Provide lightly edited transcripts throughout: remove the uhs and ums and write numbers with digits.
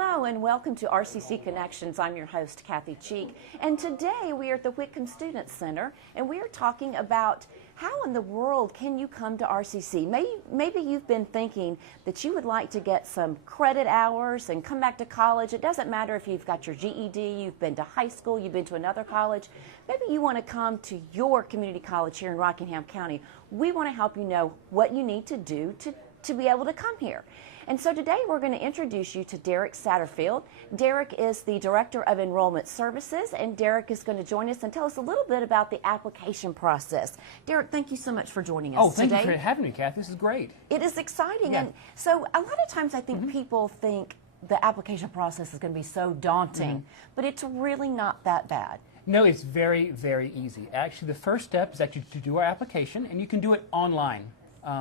Hello and welcome to RCC Connections. I'm your host, Kathy Cheek, and today we are at the Whitcomb Student Center and we are talking about how in the world can you come to RCC? Maybe you've been thinking that you would like to get some credit hours and come back to college. It doesn't matter if you've got your GED, you've been to high school, you've been to another college. Maybe you want to come to your community college here in Rockingham County. We want to help you know what you need to do to be able to come here. And so today we're going to introduce you to Derick Satterfield. Derick is the Director of Enrollment Services, and Derick is going to join us and tell us a little bit about the application process. Derick, thank you so much for joining us today. Thank you for having me, Kathy. This is great. It is exciting. Yeah. And so a lot of times I think people think the application process is going to be so daunting, but it's really not that bad. No, it's very, very easy. Actually, the first step is actually to do our application, and you can do it online.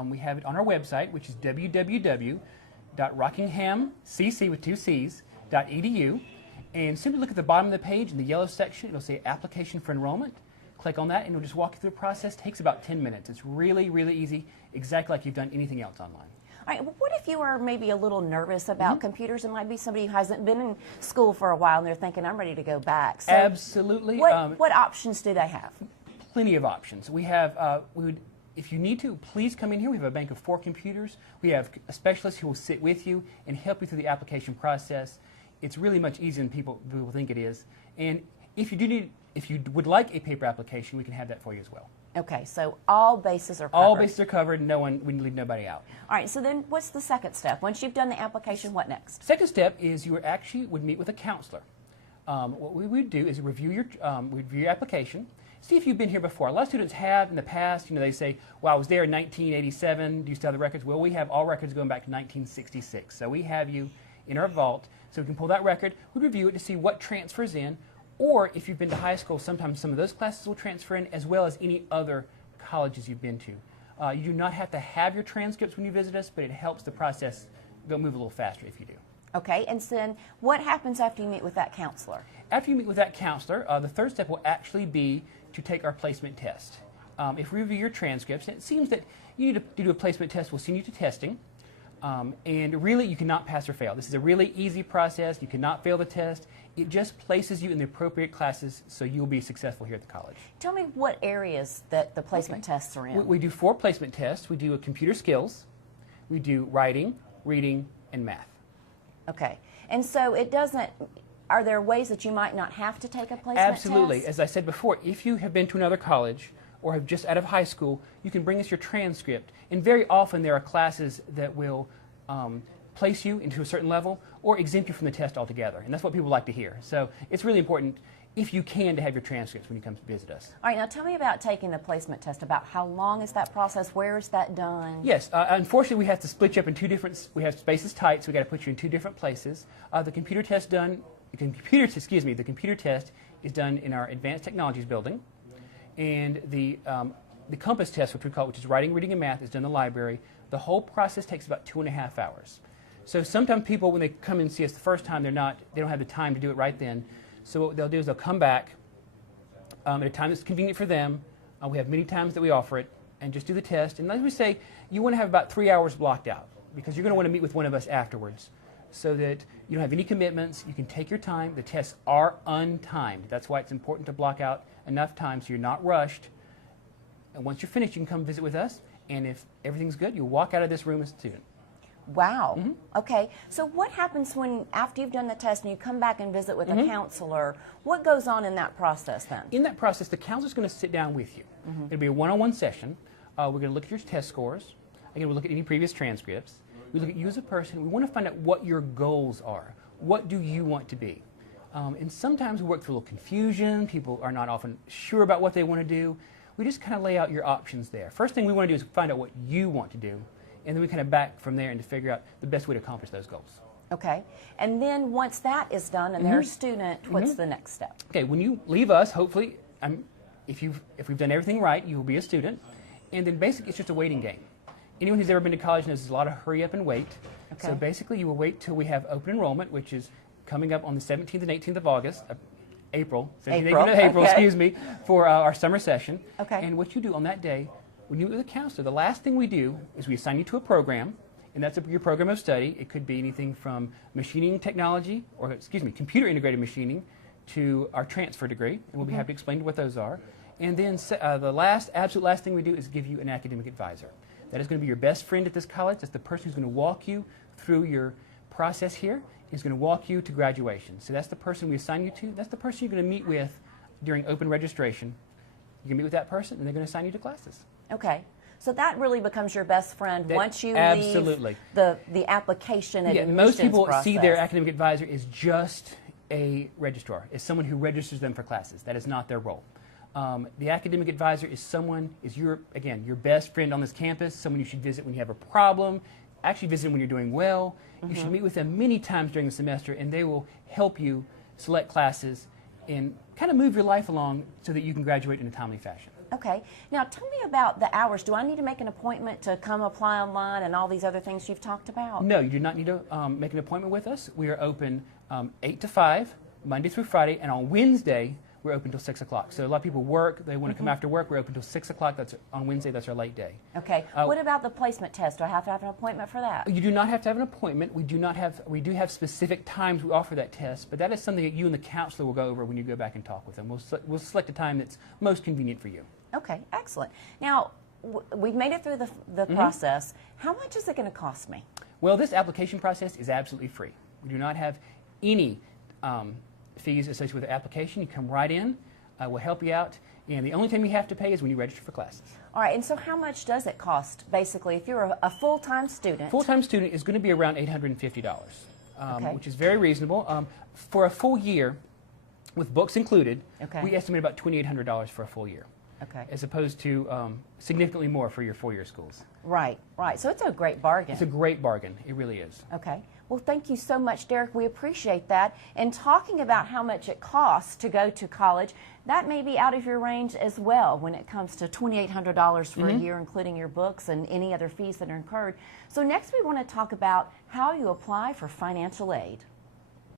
We have it on our website, which is www.rockinghamcc.edu, and simply look at the bottom of the page in the yellow section. It'll say Application for Enrollment. Click on that, and it'll just walk you through the process. It takes about 10 minutes. It's really, really easy, exactly like you've done anything else online. All right, well, what if you are maybe a little nervous about computers? It might be somebody who hasn't been in school for a while, and they're thinking, I'm ready to go back. So absolutely. What options do they have? Plenty of options. We have, if you need to, please come in here. We have a bank of 4 computers. We have a specialist who will sit with you and help you through the application process. It's really much easier than people think it is. And if you would like a paper application, we can have that for you as well. Okay, so all bases are covered. All bases are covered. We leave nobody out. All right, so then what's the second step? Once you've done the application, what next? Second step is you actually would meet with a counselor. What we would do is review your application. See if you've been here before. A lot of students have in the past. They say, well, I was there in 1987. Do you still have the records? Well, we have all records going back to 1966. So we have you in our vault. So we can pull that record. We review it to see what transfers in. Or if you've been to high school, sometimes some of those classes will transfer in, as well as any other colleges you've been to. You do not have to have your transcripts when you visit us, but it helps the process move a little faster if you do. Okay, and then what happens after you meet with that counselor? After you meet with that counselor, the third step will actually be to take our placement test. If we review your transcripts, and it seems that you need to do a placement test, we'll send you to testing. And really, you cannot pass or fail. This is a really easy process. You cannot fail the test. It just places you in the appropriate classes so you'll be successful here at the college. Tell me what areas that the placement tests are in. We do 4 placement tests. We do a computer skills, we do writing, reading, and math. Okay. And so it doesn't, are there ways that you might not have to take a placement Absolutely. test? As I said before, if you have been to another college or have just out of high school, you can bring us your transcript. And very often there are classes that will place you into a certain level or exempt you from the test altogether. And that's what people like to hear. So it's really important, if you can, to have your transcripts when you come to visit us. All right, now tell me about taking the placement test. About how long is that process? Where is that done? Yes, unfortunately we have to split you up in 2 different, we have spaces tight, so we got to put you in 2 different places. The computer test is done in our Advanced Technologies building. And the Compass test, which is writing, reading, and math, is done in the library. The whole process takes about 2.5 hours. So sometimes people, when they come and see us the first time, they don't have the time to do it right then. So what they'll do is they'll come back at a time that's convenient for them. We have many times that we offer it, and just do the test. And as we say, you want to have about 3 hours blocked out, because you're going to want to meet with one of us afterwards, so that you don't have any commitments. You can take your time. The tests are untimed. That's why it's important to block out enough time so you're not rushed. And once you're finished, you can come visit with us. And if everything's good, you'll walk out of this room as a student. Wow. Okay. So what happens after you've done the test and you come back and visit with a counselor? What goes on in that process then? In that process, the counselor's going to sit down with you. It'll be a one-on-one session. We're going to look at your test scores. Again, we'll look at any previous transcripts. We look at you as a person. We want to find out what your goals are. What do you want to be? And sometimes we work through a little confusion. People are not often sure about what they want to do. We just kind of lay out your options there. First thing we want to do is find out what you want to do, and then we kind of back from there and to figure out the best way to accomplish those goals. Okay. And then once that is done and they're a student, what's the next step? Okay, when you leave us, hopefully, if we've done everything right, you will be a student. And then basically it's just a waiting game. Anyone who's ever been to college knows there's a lot of hurry up and wait. Okay. So basically you will wait till we have open enrollment, which is coming up on the 17th and 18th of August, April, 17th and 18th of April, excuse me, for our summer session. Okay. And what you do on that day, when you meet with a counselor, the last thing we do is we assign you to a program, and that's your program of study. It could be anything from machining technology, or excuse me, computer integrated machining, to our transfer degree, and we'll be happy to explain what those are. And then the absolute last thing we do is give you an academic advisor. That is going to be your best friend at this college. That's the person who's going to walk you through your process here. Is going to walk you to graduation. So that's the person we assign you to. That's the person you're going to meet with during open registration. You're going to meet with that person, and they're going to assign you to classes. Okay. So that really becomes your best friend once you absolutely. leave the application and admissions most people process. see their academic advisor as just a registrar, is someone who registers them for classes. That is not their role. The academic advisor is your best friend on this campus, someone you should visit when you have a problem, actually visit when you're doing well. You should meet with them many times during the semester, and they will help you select classes and kind of move your life along so that you can graduate in a timely fashion. Okay. Now tell me about the hours. Do I need to make an appointment to come apply online and all these other things you've talked about? No, you do not need to make an appointment with us. We are open 8 to 5, Monday through Friday, and on Wednesday, we're open until 6 o'clock. So a lot of people work, they want to come after work, we're open until 6 o'clock. That's on Wednesday, that's our late day. Okay. What about the placement test? Do I have to have an appointment for that? You do not have to have an appointment. We do have specific times we offer that test, but that is something that you and the counselor will go over when you go back and talk with them. We'll select a time that's most convenient for you. Okay, excellent. Now, we've made it through the process. How much is it going to cost me? Well, this application process is absolutely free. We do not have any fees associated with the application. You come right in, we'll help you out, and the only time you have to pay is when you register for classes. All right, and so how much does it cost, basically, if you're a full-time student? Full-time student is going to be around $850, okay. which is very reasonable. For a full year, with books included, we estimate about $2,800 for a full year. Okay. As opposed to significantly more for your four-year schools. Right, right. So it's a great bargain. It's a great bargain. It really is. Okay. Well, thank you so much, Derick. We appreciate that. And talking about how much it costs to go to college, that may be out of your range as well when it comes to $2,800 for a year, including your books and any other fees that are incurred. So next we want to talk about how you apply for financial aid.